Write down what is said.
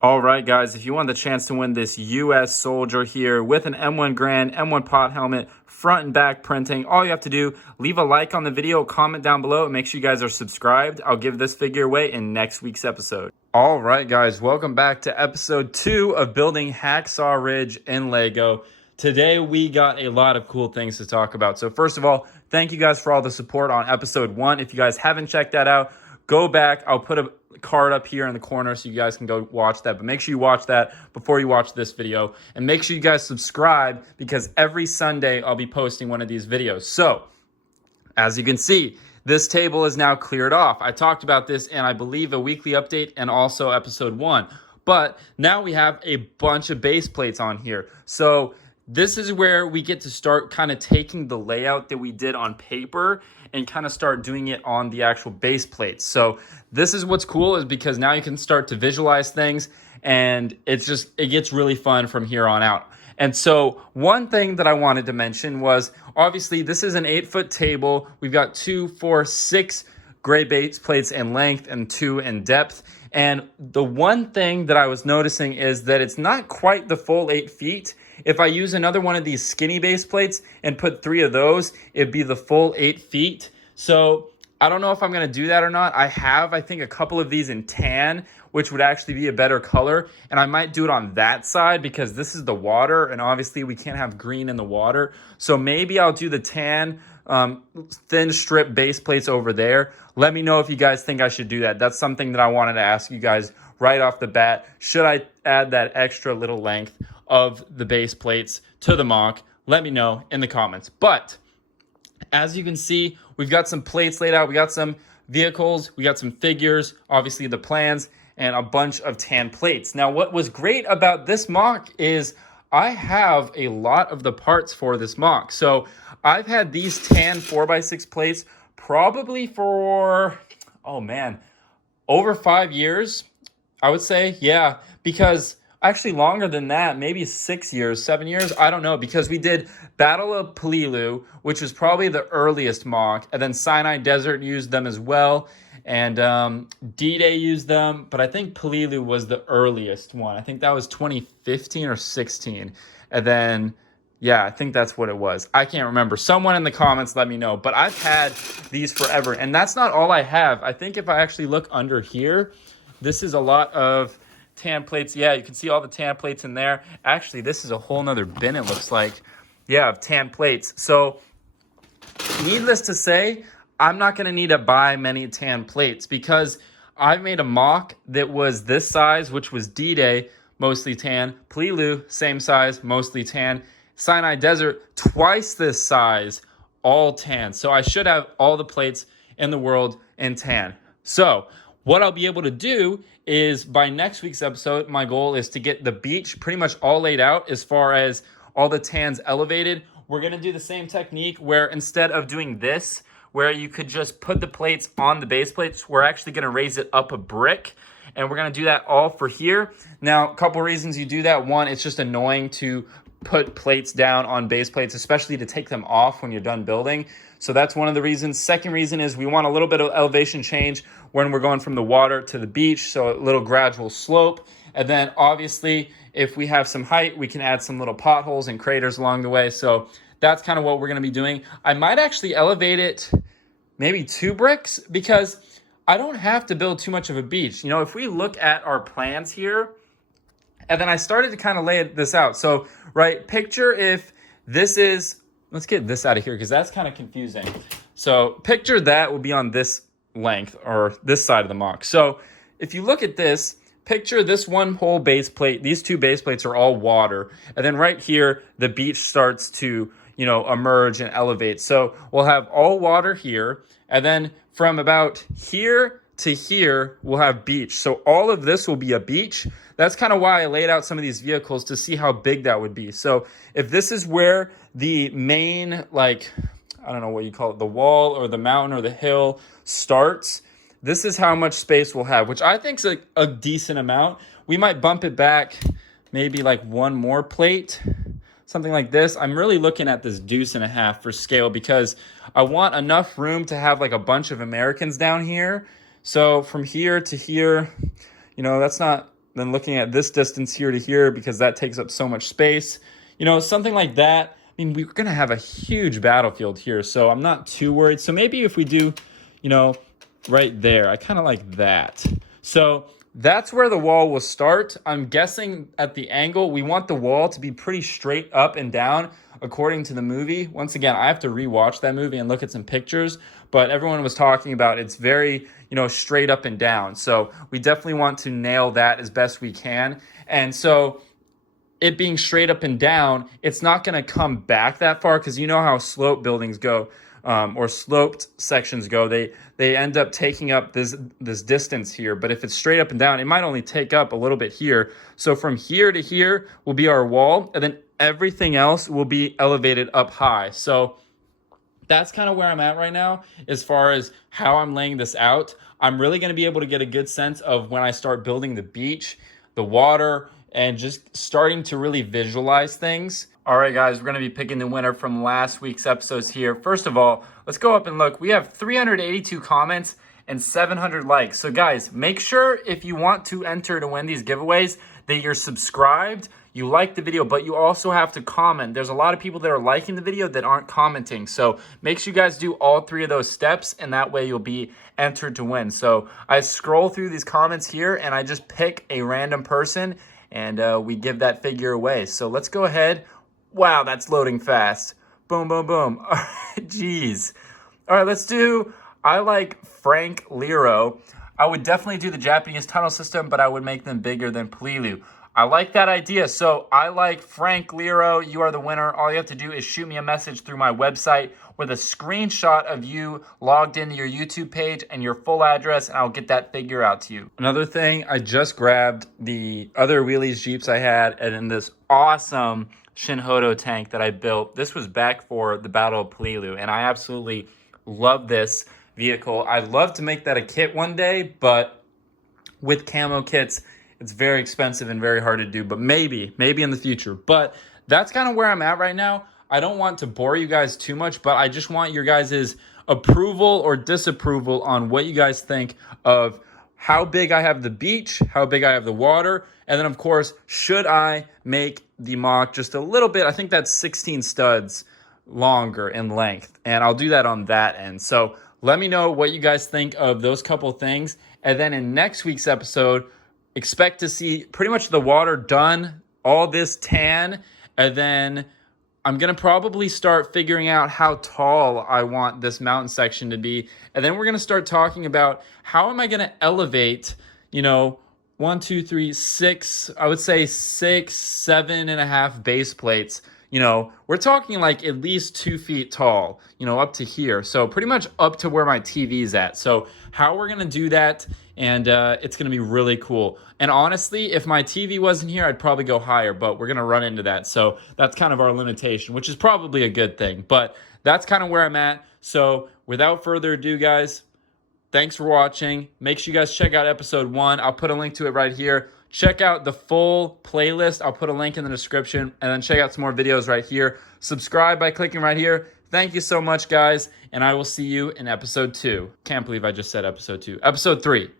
All right, guys, if you want the chance to win this U.S. Soldier here with an M1 Grand, M1 pot helmet, front and back printing, all you have to do, leave a like on the video, comment down below, and make sure you guys are subscribed. I'll give this figure away in next week's episode. All right, guys, welcome back to episode 2 of building Hacksaw Ridge in Lego. Today, we got a lot of cool things to talk about. So first of all, thank you guys for all the support on episode 1. If you guys haven't checked that out, go back. I'll put a card up here in the corner so you guys can go watch that. But make sure you watch that before you watch this video. And make sure you guys subscribe because every Sunday I'll be posting one of these videos. So, as you can see, this table is now cleared off. I talked about this in, I believe, a weekly update and also episode 1. But now we have a bunch of base plates on here. So this is where we get to start kind of taking the layout that we did on paper and kind of start doing it on the actual base plates. So this is what's cool, is because now you can start to visualize things, and it gets really fun from here on out. And so one thing that I wanted to mention was, obviously this is an 8-foot table. We've got 2, 4, 6 gray base plates in length and 2 in depth. And the one thing that I was noticing is that it's not quite the full 8 feet. If I use another one of these skinny base plates and put 3 of those, it'd be the full 8 feet. So I don't know if I'm going to do that or not. I think, a couple of these in tan, which would actually be a better color. And I might do it on that side because this is the water, and obviously we can't have green in the water. So maybe I'll do the tan thin strip base plates over there. Let me know if you guys think I should do that. That's something that I wanted to ask you guys right off the bat. Should I add that extra little length of the base plates to the mock? Let me know in the comments. But as you can see, we've got some plates laid out. We got some vehicles. We got some figures, obviously the plans, and a bunch of tan plates. Now, what was great about this mock is I have a lot of the parts for this mock. So I've had these tan 4x6 plates probably for, over 5 years, I would say. Yeah, because actually longer than that, maybe 6 years, 7 years. I don't know, because we did Battle of Peleliu, which was probably the earliest mock. And then Sinai Desert used them as well. And D-Day used them. But I think Peleliu was the earliest one. I think that was 2015 or 16. And then, yeah, I think that's what it was. I can't remember. Someone in the comments let me know. But I've had these forever. And that's not all I have. I think if I actually look under here, this is a lot of tan plates. Yeah, you can see all the tan plates in there. Actually, this is a whole nother bin, it looks like. Yeah, of tan plates. So needless to say, I'm not going to need to buy many tan plates because I made a mock that was this size, which was D-Day, mostly tan. Peleliu, same size, mostly tan. Sinai Desert, twice this size, all tan. So I should have all the plates in the world in tan. So what I'll be able to do is, by next week's episode, my goal is to get the beach pretty much all laid out as far as all the tans elevated. We're going to do the same technique where instead of doing this, where you could just put the plates on the base plates, we're actually going to raise it up a brick. And we're going to do that all for here. Now, a couple reasons you do that. One, it's just annoying to put plates down on base plates, especially to take them off when you're done building. So that's one of the reasons. Second reason is we want a little bit of elevation change when we're going from the water to the beach, so a little gradual slope. And then obviously, if we have some height, we can add some little potholes and craters along the way. So that's kind of what we're going to be doing. I might actually elevate it maybe 2 bricks because I don't have to build too much of a beach. You know, if we look at our plans here, and then I started to kind of lay this out. So, right, picture if this is, let's get this out of here because that's kind of confusing. So picture that will be on this length or this side of the mock. So if you look at this, picture this one whole base plate. These 2 base plates are all water. And then right here, the beach starts to, emerge and elevate. So we'll have all water here. And then from about here to here, we'll have beach. So all of this will be a beach. That's kind of why I laid out some of these vehicles to see how big that would be. So if this is where the main, I don't know what you call it, the wall or the mountain or the hill starts, this is how much space we'll have, which I think is a decent amount. We might bump it back maybe like 1 more plate, something like this. I'm really looking at this 1.5 for scale because I want enough room to have like a bunch of Americans down here. So from here to here, that's not than looking at this distance here to here because that takes up so much space. You know, something like that. I mean, we're going to have a huge battlefield here, so I'm not too worried. So maybe if we do, you know, right there, I kind of like that. So that's where the wall will start. I'm guessing at the angle, we want the wall to be pretty straight up and down according to the movie. Once again, I have to rewatch that movie and look at some pictures, but everyone was talking about it's very, you know, straight up and down. So we definitely want to nail that as best we can. And so it being straight up and down, it's not going to come back that far because you know how slope buildings go. Or sloped sections go, they end up taking up this distance here. But if it's straight up and down, it might only take up a little bit here. So from here to here will be our wall, and then everything else will be elevated up high. So that's kind of where I'm at right now as far as how I'm laying this out. I'm really going to be able to get a good sense of when I start building the beach, the water, and just starting to really visualize things. All right, guys, we're going to be picking the winner from last week's episodes here. First of all, let's go up and look. We have 382 comments and 700 likes. So, guys, make sure if you want to enter to win these giveaways that you're subscribed, you like the video, but you also have to comment. There's a lot of people that are liking the video that aren't commenting. So make sure you guys do all three of those steps, and that way you'll be entered to win. So I scroll through these comments here, and I just pick a random person, and we give that figure away. So let's go ahead. Wow, that's loading fast. Boom, boom, boom. All right, geez. All right, let's do, I like Frank Lero. I would definitely do the Japanese tunnel system, but I would make them bigger than Polilu. I like that idea. So I like Frank Lero. You are the winner. All you have to do is shoot me a message through my website with a screenshot of you logged into your YouTube page and your full address, and I'll get that figure out to you. Another thing, I just grabbed the other wheelies Jeeps I had, and in this awesome Shinhodo tank that I built. This was back for the Battle of Polilu, and I absolutely love this vehicle. I'd love to make that a kit one day, but with camo kits, it's very expensive and very hard to do, but maybe in the future. But that's kind of where I'm at right now. I don't want to bore you guys too much, but I just want your guys' approval or disapproval on what you guys think of how big I have the beach, how big I have the water, and then, of course, should I make the mock just a little bit? I think that's 16 studs longer in length, and I'll do that on that end. So let me know what you guys think of those couple things, and then in next week's episode, expect to see pretty much the water done, all this tan, and then I'm going to probably start figuring out how tall I want this mountain section to be. And then we're going to start talking about how am I going to elevate, you know, 1, 2, 3, 6, I would say 6, 7.5 base plates. You know, we're talking like at least 2 feet tall, you know, up to here. So pretty much up to where my TV's at. So how we're going to do that, and it's going to be really cool. And honestly, if my TV wasn't here, I'd probably go higher, but we're going to run into that. So that's kind of our limitation, which is probably a good thing. But that's kind of where I'm at. So without further ado, guys, thanks for watching. Make sure you guys check out episode 1. I'll put a link to it right here. Check out the full playlist. I'll put a link in the description, and then check out some more videos right here. Subscribe by clicking right here. Thank you so much, guys, and I will see you in episode 2. Can't believe I just said episode 2. Episode 3.